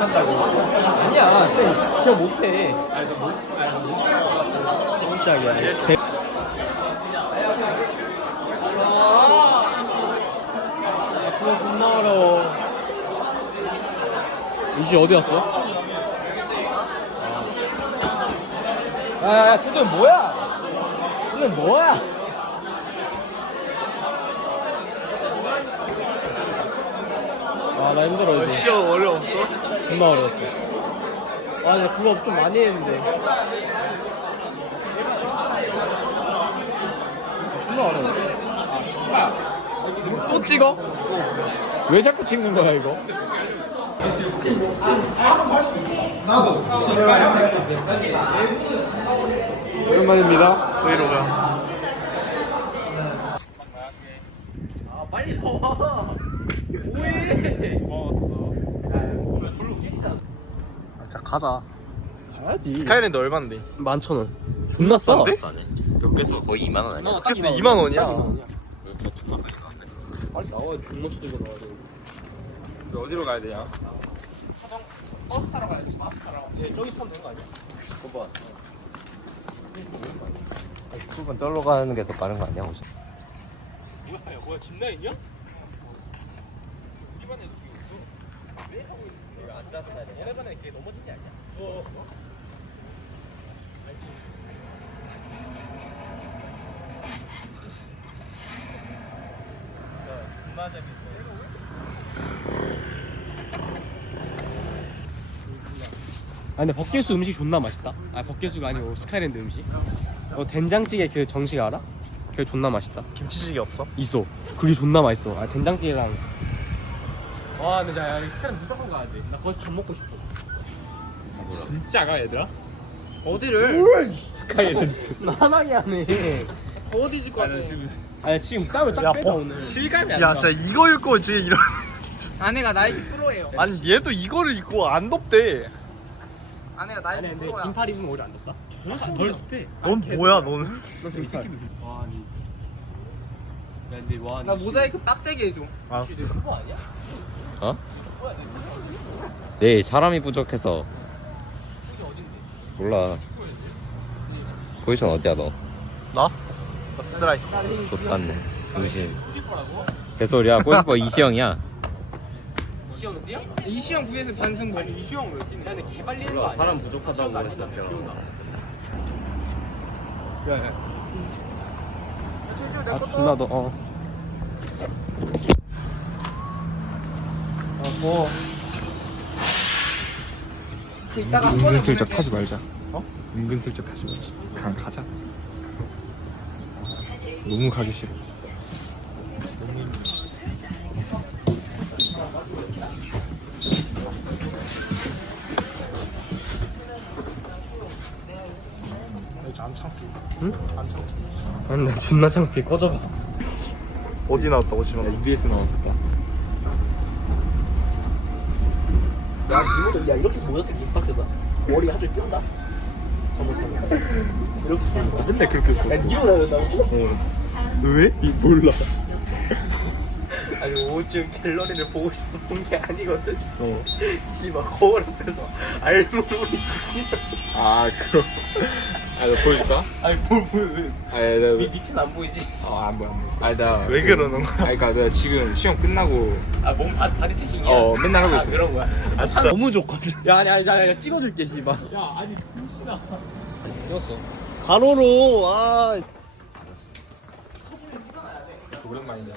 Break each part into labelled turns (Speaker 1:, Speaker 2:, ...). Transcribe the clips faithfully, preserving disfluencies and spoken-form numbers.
Speaker 1: 못한다고. 아니야, 쌤 진짜 못해. 아니 너 못. 아니 못. 시작이야. 아, 그거 존나 어려워. 이시 어디 갔어? 야야야, 쟤들 뭐야? 쟤들 뭐야? 아, 나 힘들어 이제.
Speaker 2: 시험 어려웠어?
Speaker 1: 존나 어려웠어. 아, 내가 그거 좀 많이 했는데. 존나 어려워. 아, 또 찍어? 왜 자꾸 찍는 거야 이거?
Speaker 2: 나도. 오랜만입니다. 왜 이러고요?
Speaker 1: 아, 빨리 나와. 뭐해? 고마웠어.
Speaker 2: 자 가자.
Speaker 1: 가야지.
Speaker 2: 스카이랜드 얼마인데?
Speaker 1: 만천 원. 존나 싸.
Speaker 3: 몇 개서 거의 이만 원 아니야?
Speaker 2: 그래서 이만 원이야.
Speaker 1: 빨리 나와야 돼. 존나 쳐들고 나와야 돼.
Speaker 3: 어디로 가야 되냐?
Speaker 1: 버스 타러 가야지. 버스 타러. 예, 저기 타면 되는 거 아니야? 구 번.
Speaker 3: 구 번 떨러 가는 게 더 빠른 거 아니야? 혹시?
Speaker 1: 뭐야, 뭐야, 집라인이야? 우리 반에도 그게 있어. 왜 하고 있는 거야? 앉아서 가야 돼. 얘네 반에 그게 넘어진 게 아니야? 어. 존나 재밌어. 아, 근데 벗개수 음식 존나 맛있다. 아, 벗개수가 아니고 스카이랜드 음식. 어, 된장찌개 그 정식 알아? 그게 존나 맛있다.
Speaker 2: 김치찌개 없어?
Speaker 1: 있어. 그게 존나 맛있어. 아, 된장찌개랑. 와, 근데 야, 야, 스카이랜드 무조건 가야 돼. 나 거기서 밥 먹고 싶어. 진짜 가, 얘들아? 어디를? 스카이랜드. 나나게 하네. 어디 줄 거야? 지금. 아니, 지금 땀을 쫙
Speaker 2: 야,
Speaker 1: 빼자
Speaker 2: 어.
Speaker 1: 오늘. 실감이 안
Speaker 2: 야
Speaker 1: 나.
Speaker 2: 진짜 이거 입고 지금 이런.
Speaker 4: 아내가 나이키 프로예요.
Speaker 2: 아니 얘도 이거를 입고 안 덥대.
Speaker 4: 아내가
Speaker 1: 아니,
Speaker 4: 나이키
Speaker 1: 근데
Speaker 4: 프로야.
Speaker 1: 긴팔 입으면 오히려 안 덥다? 덜 습해.
Speaker 2: 넌 뭐야 너는?
Speaker 1: 너 긴팔. 와, 아니. 야, 근데 와.
Speaker 4: 나 모자이크 빡세게 해줘.
Speaker 2: 알았어.
Speaker 1: 수고 아니야?
Speaker 3: 어? 네 사람이 부족해서 몰라. 포지션 어디야 너?
Speaker 2: 나? 나 스트라이크.
Speaker 3: 좆같네. 중심. 개소리야. 골키퍼 이시영이야.
Speaker 1: 이시영 뛰어?
Speaker 4: 이시영 vs 반승범.
Speaker 1: 아니, 이시영 왜 뛰는 거야? 근데 개발리는 거 아니야? 사람 부족하다고 그랬어.
Speaker 2: 야야.
Speaker 1: 아, 존나 더, 어. 아, 뭐.
Speaker 4: 그 이따가 한 번에
Speaker 2: 은근슬쩍
Speaker 4: 보낼게.
Speaker 2: 하지 말자. 어? 은근슬쩍 하지 말자. 그냥 가자. 너무 가기 싫어. 이제 안 창피.
Speaker 1: 응?
Speaker 2: 안 창피.
Speaker 1: 아니, 나 존나 창피. 꺼져봐.
Speaker 2: 어디 나왔다고 지금?
Speaker 1: 이비에스 나왔을까? 야, 이거, 야, 이렇게 해서 모였을 때 임팩트다. 머리 한 줄 뜬다. 이렇게 쓰는
Speaker 2: 맨날 그렇게 썼어.
Speaker 1: 이러고 다닌다고?
Speaker 2: 왜? 이 몰라.
Speaker 1: 아니, 오줌 갤러리를 보고 싶어 본 게 아니거든?
Speaker 2: 어.
Speaker 1: 씨발, 거울 앞에서 알몸이
Speaker 3: 아 그럼. 아너 보여줄까?
Speaker 1: 아니, 뭘 보여,
Speaker 3: 아니 나.
Speaker 1: 왜? 밑에는 안 보이지?
Speaker 3: 아안 보여 안 보여. 아니 나.
Speaker 2: 왜 그러는 거야?
Speaker 3: 아니 그러니까 내가 지금 시험 끝나고
Speaker 1: 아, 몸 바, 바디 체킹이야?
Speaker 3: 어 맨날 하고
Speaker 1: 아,
Speaker 3: 있어.
Speaker 1: 그런 거야?
Speaker 2: 아 진짜 너무 좋거든.
Speaker 1: 야, 아니, 아니, 아니, 찍어줄게, 씨발. 야, 아니, 불씨다. 찍었어.
Speaker 2: 가로로 아.
Speaker 3: 오랜만이냐?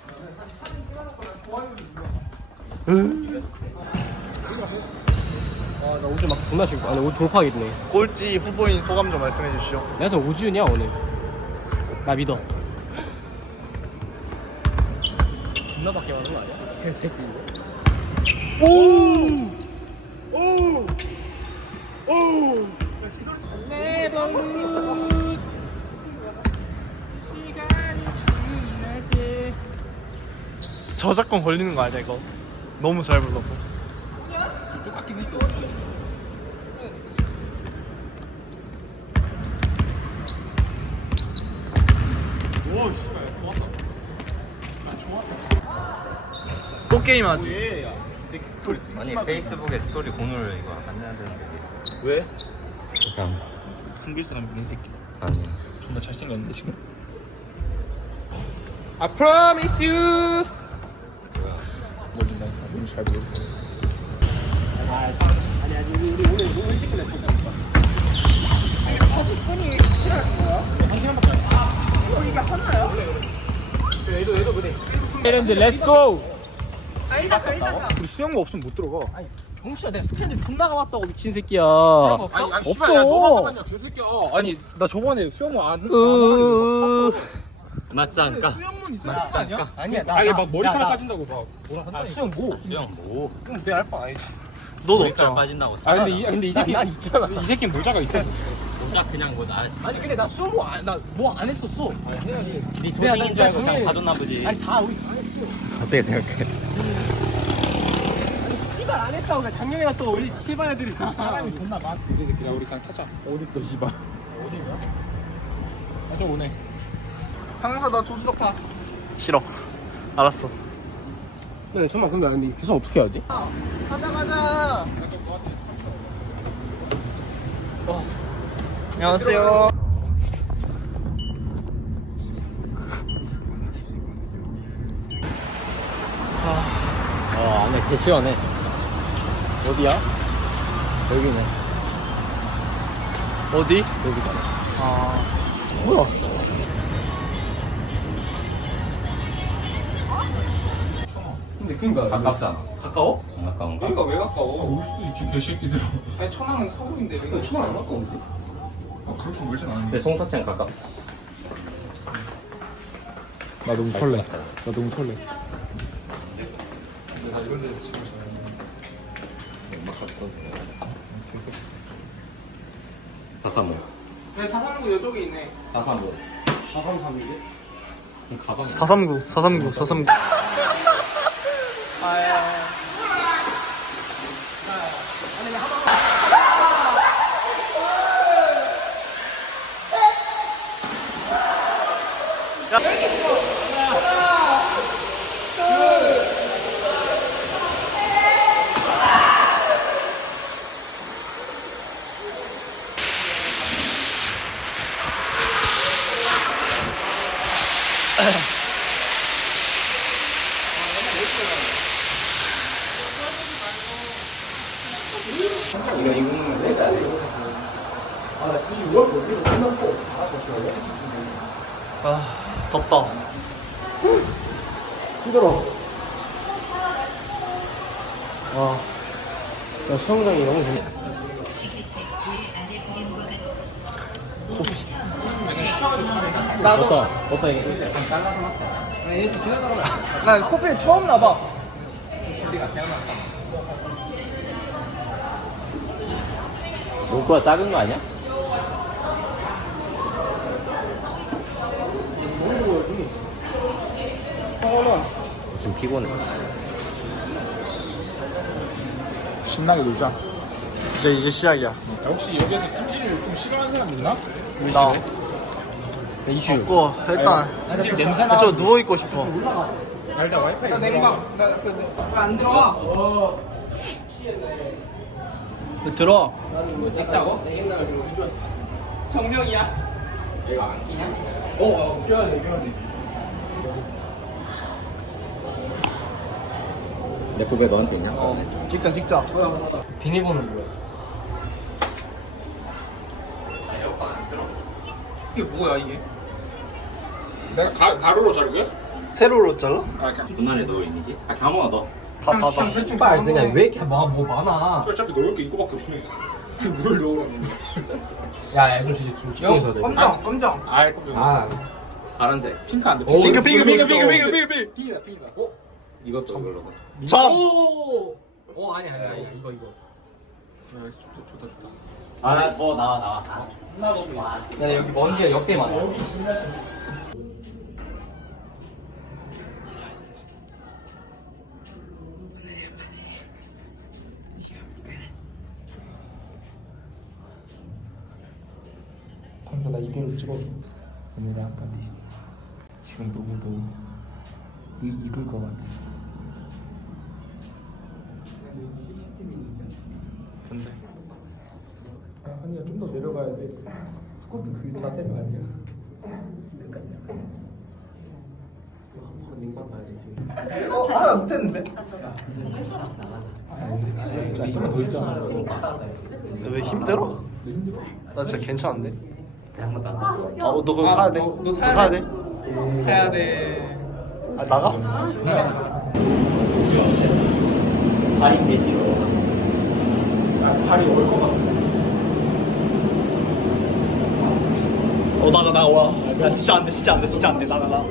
Speaker 1: 아, 나 오줌 막 존나 신고. 아니, 옷 돌파하겠네.
Speaker 2: 꼴찌 후보인 소감 좀 말씀해 주시오.
Speaker 1: 내가 지금 오준이야, 오늘. 나 믿어. 존나밖에 하는 거 아니야? 개새끼 이거.
Speaker 2: 오! 오! 오!
Speaker 1: Never lose. 시간이 지날 때.
Speaker 2: 저작권 걸리는 거 아니야 이거? 너무 잘 불러서.
Speaker 1: 똑같긴 했어. 오, 씨발, 좋았다.
Speaker 2: 또 게임하지.
Speaker 1: 왜, 야, 새끼 스타
Speaker 5: 아니 페이스북에 스토리 공유를 이거 안 해야 되는데
Speaker 3: 왜?
Speaker 5: 그냥
Speaker 2: 숨길 사람 있는 새끼.
Speaker 5: 아니
Speaker 2: 존나 잘생겼는데 지금.
Speaker 1: I promise you.
Speaker 3: 몰린다. 너무 잘 모르겠어.
Speaker 1: 아니 아니 우리 우리 오늘 너무 일찍 끝냈어.
Speaker 4: 사십분이 싫어할 거야?
Speaker 1: 한 시간밖에 안 돼.
Speaker 4: 어, 이게 하나야?
Speaker 1: 얘도 얘도 그래. 이런데 렛츠 고.
Speaker 4: 아, 일단 가, 일단 가.
Speaker 3: 우리 수영복 없으면 못 들어가.
Speaker 1: 병치야 내가 스캔들 존나 가봤다고 미친 새끼야.
Speaker 3: 아니, 아니,
Speaker 1: 없어.
Speaker 3: 씨발, 야, 너만 나갔냐, 개새끼야. 아니, 나 저번에 수영복 안.
Speaker 1: 으.
Speaker 5: 맞지 않까?
Speaker 4: 수영문 있어야 되는 거 아니야?
Speaker 1: 아니야 나
Speaker 3: 아니,
Speaker 1: 나-
Speaker 3: 막 머리카락
Speaker 1: 야, 나-
Speaker 3: 빠진다고 막 뭐라 한다.
Speaker 1: 아 수영 뭐?
Speaker 5: 수영 뭐
Speaker 1: 그럼 내가 알바 아니지.
Speaker 2: 너도
Speaker 5: 머리카락
Speaker 2: 없잖아.
Speaker 5: 빠진다고
Speaker 3: 아, 근데 이, 근데 이
Speaker 1: 난-
Speaker 3: 새끼.
Speaker 1: 난 있잖아.
Speaker 3: 이 새끼 모자가 있어.
Speaker 5: 모자 그냥 뭐 나.
Speaker 1: 아니 근데 나 수영 뭐나뭐 안 했었어. 아니 해야지.
Speaker 5: 네
Speaker 1: 내가-
Speaker 5: 조딩인 줄
Speaker 1: 내가
Speaker 5: 알고 그냥
Speaker 1: 작년에-
Speaker 5: 봐줬나 보지.
Speaker 1: 아니 다 우리 다 했어.
Speaker 5: 어떻게 생각해?
Speaker 1: 씨발 안 했다고 그냥 작년에 또 우리 씨발 애들이 사람이 존나 많.
Speaker 3: 이 새끼야, 우리 그냥 타자.
Speaker 1: 어딨어 씨발.
Speaker 3: 아, 저 오네.
Speaker 4: 강사 너 조수석 타.
Speaker 2: 싫어. 알았어.
Speaker 1: 네 잠깐만 근데 아니 계산 어떻게 해야 돼?
Speaker 4: 가자, 가자.
Speaker 2: 안녕하세요.
Speaker 1: 어 안에 개 시원해. 어디야? 여기네.
Speaker 2: 어디?
Speaker 1: 여기잖아.
Speaker 2: 아.
Speaker 1: 뭐야? 근데 그니까
Speaker 5: 가깝잖아.
Speaker 1: 가까워?
Speaker 5: 안 가까운가?
Speaker 3: 여기가 왜 가까워? 올 수도 있지, 개새끼들.
Speaker 4: 아니, 천안은 서울인데.
Speaker 1: 근데 천안 안 가까운데?
Speaker 3: 아, 그렇게 멀진 않은데.
Speaker 5: 근데 송사천 가깝.
Speaker 3: 나 너무 설레. 나 너무 설레.
Speaker 5: 사삼오.
Speaker 4: 네, 사삼구 이쪽에 있네.
Speaker 5: 사삼오.
Speaker 1: 사삼삼이게?
Speaker 5: 가방이.
Speaker 2: 사삼구, 사삼구, 사삼구. 아, 덥다.
Speaker 1: 힘들어. 아, 야, 수영장이 너무 좋네.
Speaker 4: 나도.
Speaker 1: 어떠? 어떠 이게?
Speaker 4: 나 커피 처음 나봐.
Speaker 1: 문구가 작은 거 아니야?
Speaker 5: 지금 피곤해.
Speaker 3: 신나게 놀자.
Speaker 2: 이제 이제 시작이야.
Speaker 3: 야, 혹시 여기서 찜질을 좀 싫어하는 사람 있나?
Speaker 2: 나
Speaker 1: 이슈.
Speaker 2: 없고 일단
Speaker 3: 찜질 냄새나.
Speaker 2: 저 누워 있고 싶어.
Speaker 3: 야, 일단 와이파이.
Speaker 4: 나 냉방. 나, 그, 왜 안 들어가?
Speaker 2: 왜 들어?
Speaker 1: 찍자고?
Speaker 4: 정명이야.
Speaker 1: 어, 껴야 돼, 껴야 돼.
Speaker 5: 내 후배 너한테 있냐?
Speaker 2: 찍자 찍자.
Speaker 1: 비밀번호는 뭐야?
Speaker 4: 이게 뭐야, 이게?
Speaker 3: 내가 가, 가로로 자르게?
Speaker 2: 세로로 잘라?
Speaker 3: 아, 그냥.
Speaker 5: 분할에 넣을 이미지? 아 강호아 너.
Speaker 2: 다 다 다.
Speaker 1: 빨 그냥 왜 이렇게 뭐, 뭐 많아?
Speaker 3: 어차피 넣을 게 이거밖에 없네. 뭘 넣으라는 거야.
Speaker 1: 야, 야, 좀 진짜 좀 집중해서 돼.
Speaker 4: 검정, 검정.
Speaker 3: 아이, 깜짝 놀랐어.
Speaker 1: 아,
Speaker 5: 파란색.
Speaker 3: 핑크 안 돼.
Speaker 1: 어,
Speaker 2: 핑크 핑크 핑크 핑크 핑크 핑크 핑크.
Speaker 3: 핑이다, 핑이다.
Speaker 5: 이것도 이걸로.
Speaker 2: 참.
Speaker 1: 오, 어 아니 아니 아니 이거 이거.
Speaker 3: 아, 좋다, 좋다, 좋다.
Speaker 5: 아더 나와 나와 다.
Speaker 1: 야 여기 먼지가 역대 많아.
Speaker 3: 그래서 나 이대로 찍어. 오늘의 한마디. 지금 너무 너무 이 익을 것 같아.
Speaker 2: 건데.
Speaker 1: 아니야 좀 더 내려가야 돼. 스쿼트 그 자세가 아니야.
Speaker 4: 어 하나 못했는데.
Speaker 1: 좀만 더 있잖아.
Speaker 2: 왜 힘들어? 나 진짜 괜찮은데.
Speaker 5: 한번 더.
Speaker 2: 아, 너 그럼 사야 돼?
Speaker 4: 너
Speaker 2: 너
Speaker 4: 사야
Speaker 2: 사야
Speaker 4: 돼?
Speaker 2: 돼?
Speaker 4: 사야 돼.
Speaker 2: 아 나가?
Speaker 5: 발이 되시고.
Speaker 1: 발이 올 것 같아.
Speaker 2: 어 나가 나가 와. 야 진짜 안 돼, 진짜 안 돼, 진짜 안 돼. 나가 나.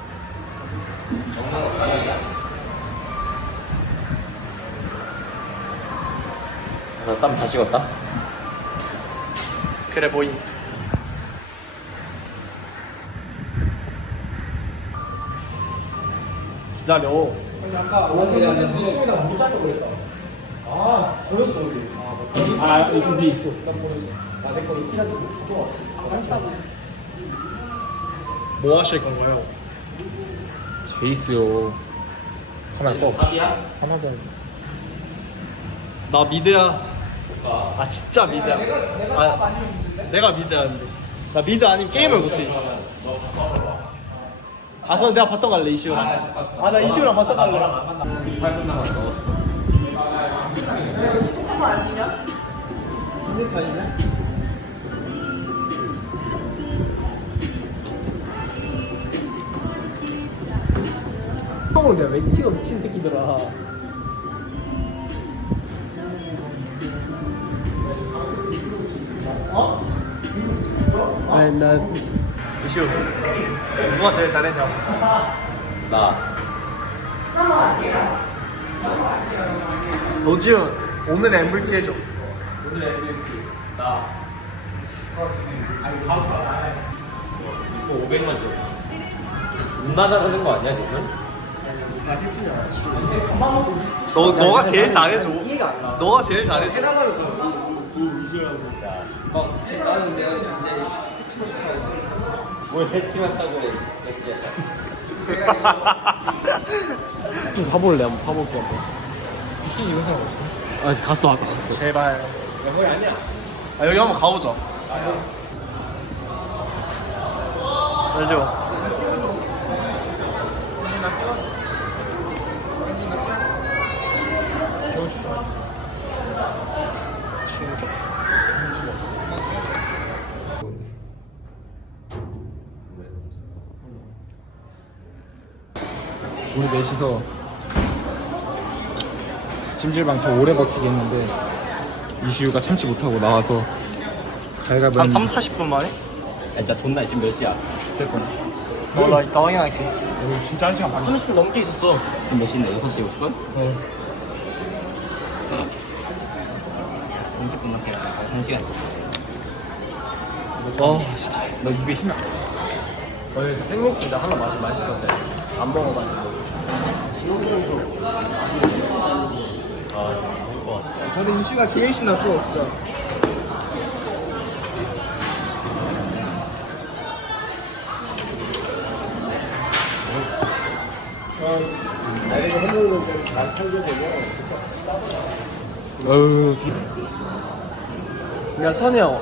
Speaker 5: 땀 다 식었다.
Speaker 2: 그래 보인. 기다려.
Speaker 1: 아까 원래는 눈통이랑 못 자려고 그랬다. 아 보였어 우리. 아 여기 위에 있어. 난 보였어. 나내거 있긴 한데 못 가져왔어.
Speaker 2: 뭐 하실 건가요?
Speaker 1: 제이스요. 하나 꺼.
Speaker 5: 합이야?
Speaker 1: 하나 더.
Speaker 2: 나 미드야. 아 진짜 미드야. 아 내가 미드야는데. 나 미드 아니면 게임을 못해. 아 그럼 내가 바텀 갈래 이시우랑. 아 나 이시우랑 바텀 갈래.
Speaker 5: 지금 팔 분 남았어.
Speaker 1: 형은 내가 왠지가 미친 새끼더라. 아니 난
Speaker 2: 이시우. 누가 제일 잘했냐?
Speaker 5: 나.
Speaker 2: 노지훈 오늘 엠브이피 해줘.
Speaker 5: 오늘 엠브이피. 나. 이거 오백만 점. 존나 잘하는 거 아니야 지금?
Speaker 2: 너 너가 제일 잘해줘. 너가 제일 잘해줘.
Speaker 4: 막 지금 나는 내가 이제 캐치볼 타고.
Speaker 5: 뭘 새치만 짜고 해, 이 새끼야.
Speaker 1: 좀 봐볼래 한번 봐볼게 한번. 미끼 영상 없어? 아 갔어 아까 갔어.
Speaker 2: 제발.
Speaker 5: 영어이 아니야.
Speaker 2: 아 여기 한번 가보자. 알죠?
Speaker 1: 우리 넷이서 찜질방 더 오래 버티겠는데 이시우가 참지 못하고 나와서 가위가위보
Speaker 2: 한 삼, 사십 분 만에?
Speaker 5: 야 진짜 존나 지금 몇 시야?
Speaker 1: 됐거든.
Speaker 2: 어, 나 이따 확인할게.
Speaker 1: 오, 진짜 한 시간 반.
Speaker 5: 삼십 분 넘게 있었어. 지금 몇 시인데? 여섯 시 오십 분?
Speaker 1: 어.
Speaker 5: 삼십 분 넘게 하니까 한 시간 있었어.
Speaker 2: 와 진짜.
Speaker 1: 나 입에 힘이 안 나. 원래 생맥주자 하나 마시면 맛있을 것 같아. 안 먹어가지고.
Speaker 4: 저는 이슈가 제일 신났어 진짜.
Speaker 1: 어우. 야 선이 형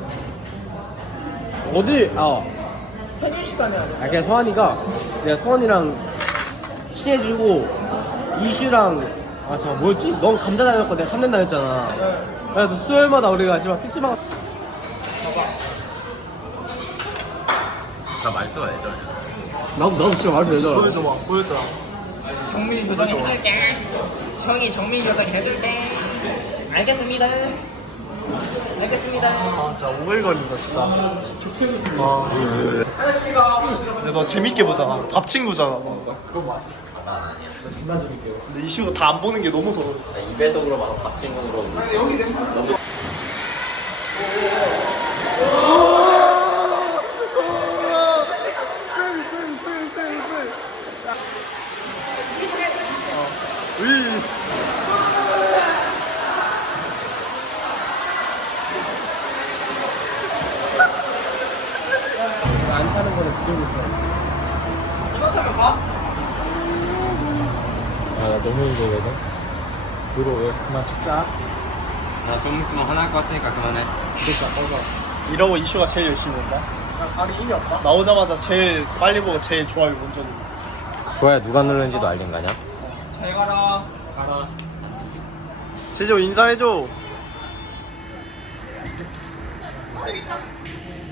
Speaker 1: 어디 아
Speaker 4: 생일 시간이 아니야.
Speaker 1: 아, 그냥 서한이가 내가 서한이랑 친해지고 이슈랑 아 저 뭐였지? 넌 감자 다녔고 내가 삼 년 다녔잖아. 그래서 수요일마다 우리가 지금 피시방
Speaker 5: 나 말투가 예전에.
Speaker 1: 나도 나도 진짜 말도 되잖아.
Speaker 2: 보여줘봐, 보여줘.
Speaker 4: 정민이 교장 해줄게. 형이 정민이 교장 해줄게. 알겠습니다. 알겠습니다.
Speaker 2: 아 진짜 오글거린다 진짜. 아. 근데 너 재밌게 보잖아. 밥 친구잖아. 그건 맞아.
Speaker 1: 존나 재밌게요.
Speaker 2: 근데 이슈가 다 안 보는 게 너무 서러워.
Speaker 5: 나 이배속으로 막 밥친구로.
Speaker 1: 안 타는 거는 기대고 있어.
Speaker 4: 이거 타면 가?
Speaker 1: 아, 나 너무 힘들거든. 그리고 여기서 그만 찍자.
Speaker 5: 나좀 있으면 화날 것 같으니까 그만해.
Speaker 2: 이러고 이슈가 제일 열심히 온다.
Speaker 1: 아니 힘이 없다.
Speaker 2: 나오자마자 제일 빨리 보고 제일 좋아요 먼저 누르.
Speaker 5: 좋아요 누가 누르는지도 알린 거냐?
Speaker 1: 잘 가라. 가라.
Speaker 2: 제조 인사해줘.